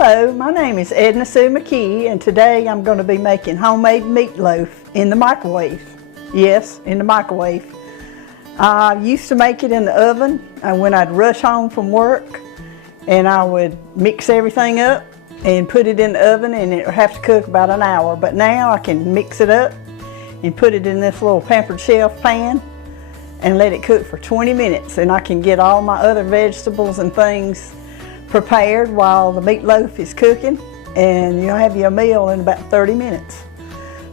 Hello, my name is Edna Sue Mckee, and today I'm going to be making homemade meatloaf in the microwave. Yes, in the microwave. I used to make it in the oven when I'd rush home from work, and I would mix everything up and put it in the oven, and it would have to cook about an hour. But now I can mix it up and put it in this little pampered shelf pan and let it cook for 20 minutes, and I can get all my other vegetables and things prepared while the meatloaf is cooking, and you'll have your meal in about 30 minutes.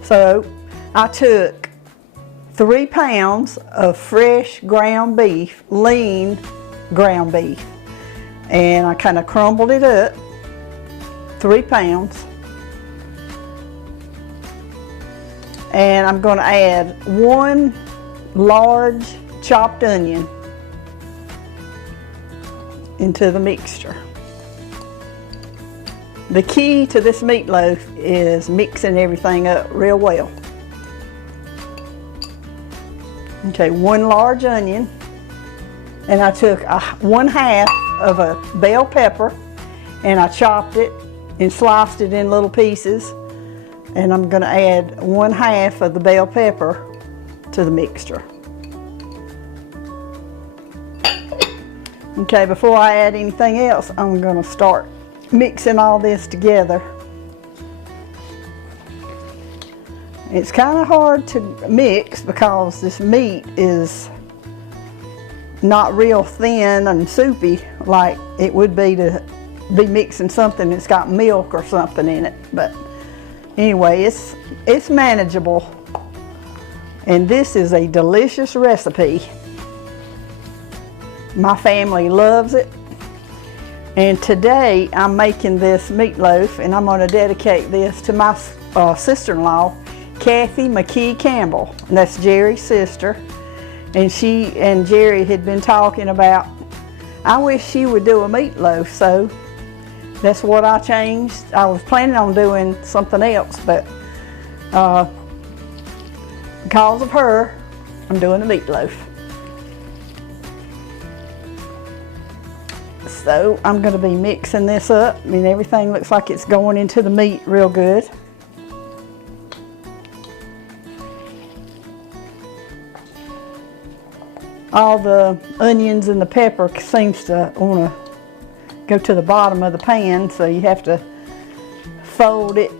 So I took 3 pounds of fresh ground beef, lean ground beef, and I kind of crumbled it up, 3 pounds, and I'm going to add 1 large chopped onion into the mixture. The key to this meatloaf is mixing everything up real well. Okay, 1 large onion, and I took 1/2 of a bell pepper and I chopped it and sliced it in little pieces, and I'm going to add 1/2 of the bell pepper to the mixture. Okay, before I add anything else, I'm going to start mixing all this together. It's kind of hard to mix because this meat is not real thin and soupy like it would be to be mixing something that's got milk or something in it. But anyway, it's manageable, and this is a delicious recipe. My family loves it, and today I'm making this meatloaf, and I'm going to dedicate this to my sister-in-law, Kathy McKee Campbell, and that's Jerry's sister. And she and Jerry had been talking about, I wish she would do a meatloaf, so that's what I changed. I was planning on doing something else, but because of her, I'm doing a meatloaf. So I'm going to be mixing this up, and everything looks like it's going into the meat real good. All the onions and the pepper seems to want to go to the bottom of the pan, so you have to fold it,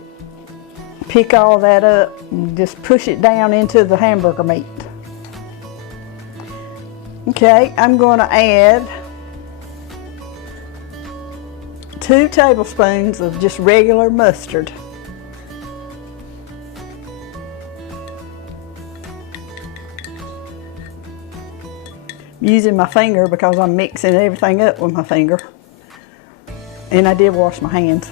pick all that up, and just push it down into the hamburger meat. Okay, I'm going to add 2 tablespoons of just regular mustard. I'm using my finger because I'm mixing everything up with my finger, and I did wash my hands.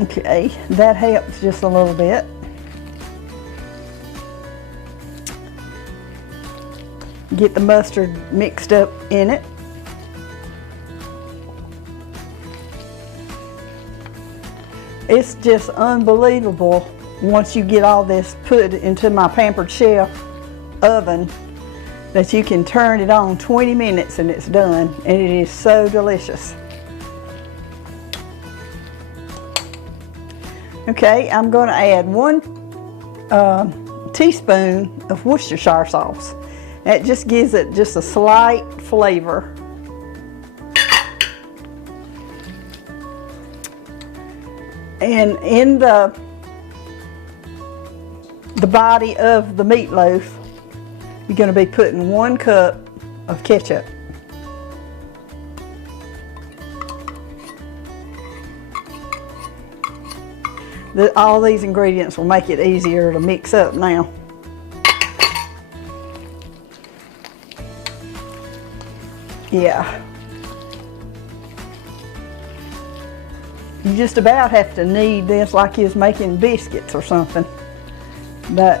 Okay, that helps just a little bit. Get the mustard mixed up in it. It's just unbelievable once you get all this put into my pampered shelf oven that you can turn it on 20 minutes and it's done, and it is so delicious. Okay, I'm going to add 1 teaspoon of Worcestershire sauce. That just gives it just a slight flavor. And in the body of the meatloaf, you're going to be putting 1 cup of ketchup. All these ingredients will make it easier to mix up now. Yeah. You just about have to knead this like you're making biscuits or something. But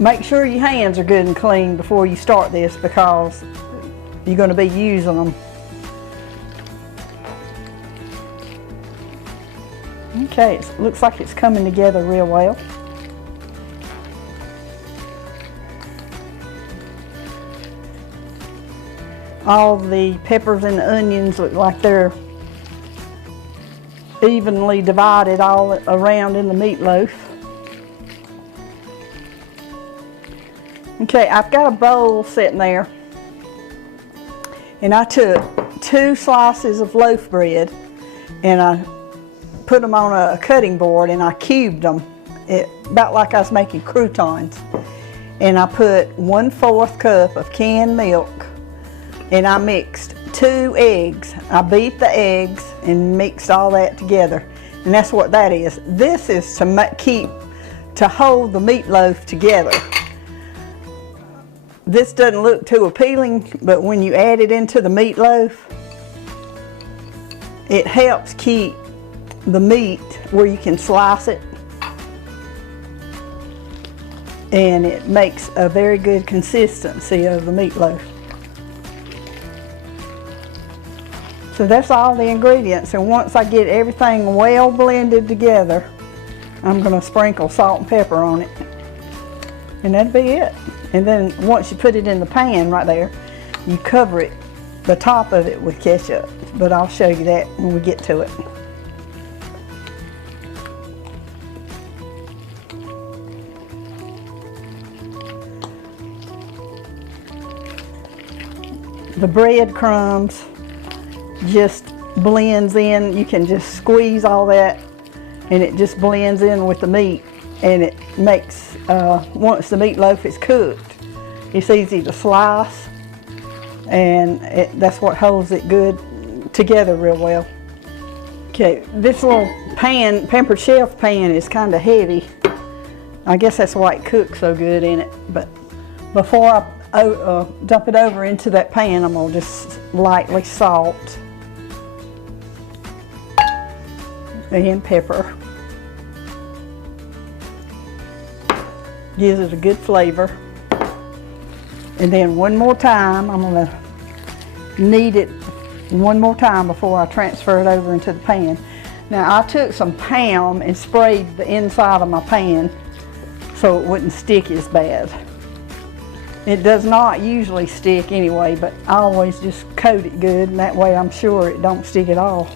make sure your hands are good and clean before you start this, because you're going to be using them. Okay, it looks like it's coming together real well. all the peppers and the onions look like they're evenly divided all around in the meatloaf. Okay, I've got a bowl sitting there, and I took 2 slices of loaf bread and I put them on a cutting board and I cubed them, about like I was making croutons. And I put 1/4 cup of canned milk, and I mixed 2 eggs. I beat the eggs and mixed all that together, and that's what that is. This is to hold the meatloaf together. This doesn't look too appealing, but when you add it into the meatloaf, it helps keep the meat where you can slice it, and it makes a very good consistency of the meatloaf. So that's all the ingredients, and once I get everything well blended together, I'm going to sprinkle salt and pepper on it, and that'll be it. And then once you put it in the pan right there, you cover it, the top of it, with ketchup, but I'll show you that when we get to it. The breadcrumbs just blends in. You can just squeeze all that and it just blends in with the meat, and it makes, once the meatloaf is cooked, it's easy to slice, and that's what holds it good together real well. Okay, this little pan, pampered chef pan, is kind of heavy. I guess that's why it cooks so good in it. But before I dump it over into that pan, I'm going to just lightly salt and pepper. Gives it a good flavor. And then one more time, I'm going to knead it one more time before I transfer it over into the pan. Now, I took some Pam and sprayed the inside of my pan so it wouldn't stick as bad. It does not usually stick anyway, but I always just coat it good, and that way I'm sure it don't stick at all.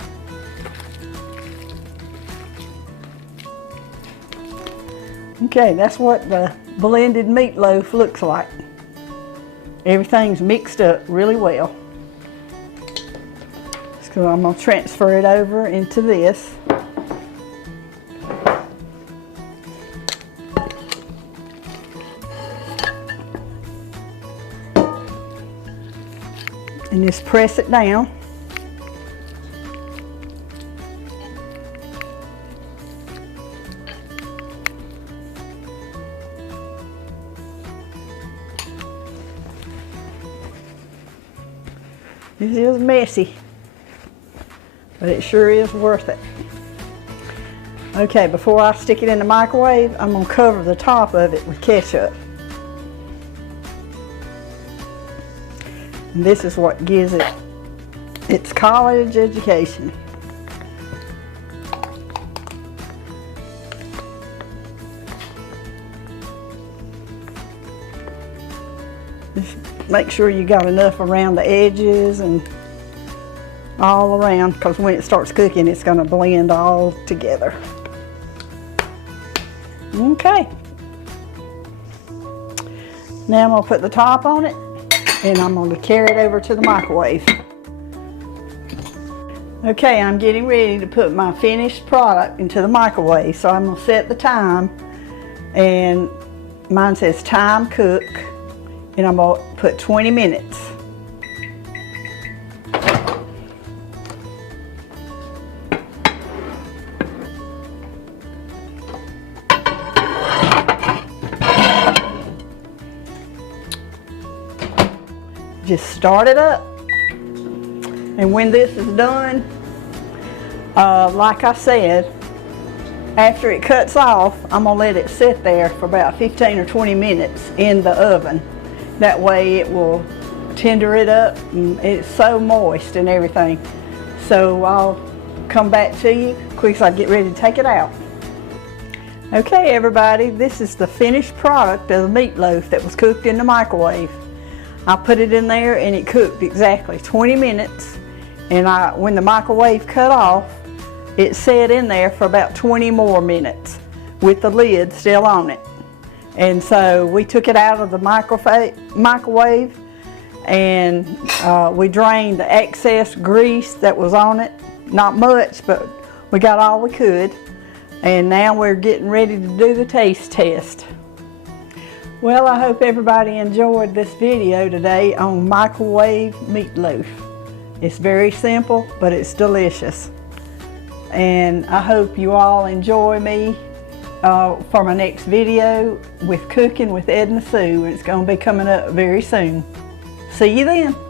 Okay, that's what the blended meatloaf looks like. Everything's mixed up really well. So I'm going to transfer it over into this. And just press it down. This is messy, but it sure is worth it. Okay, before I stick it in the microwave, I'm going to cover the top of it with ketchup. And this is what gives it its college education. Just make sure you got enough around the edges and all around, because when it starts cooking, it's going to blend all together. Okay. Now I'm going to put the top on it, and I'm going to carry it over to the microwave. Okay, I'm getting ready to put my finished product into the microwave, so I'm going to set the time, and mine says time cook, and I'm going to put 20 minutes. Just start it up, and when this is done, like I said, after it cuts off, I'm going to let it sit there for about 15 or 20 minutes in the oven. That way it will tender it up, and it's so moist and everything. So I'll come back to you quick as I get ready to take it out. Okay, everybody, this is the finished product of the meatloaf that was cooked in the microwave. I put it in there and it cooked exactly 20 minutes. And when the microwave cut off, it sat in there for about 20 more minutes with the lid still on it. And so we took it out of the microwave and we drained the excess grease that was on it. Not much, but we got all we could. And now we're getting ready to do the taste test. Well, I hope everybody enjoyed this video today on microwave meatloaf. It's very simple, but it's delicious. And I hope you all enjoy me for my next video with Cooking with Edna Sue. It's going to be coming up very soon. See you then.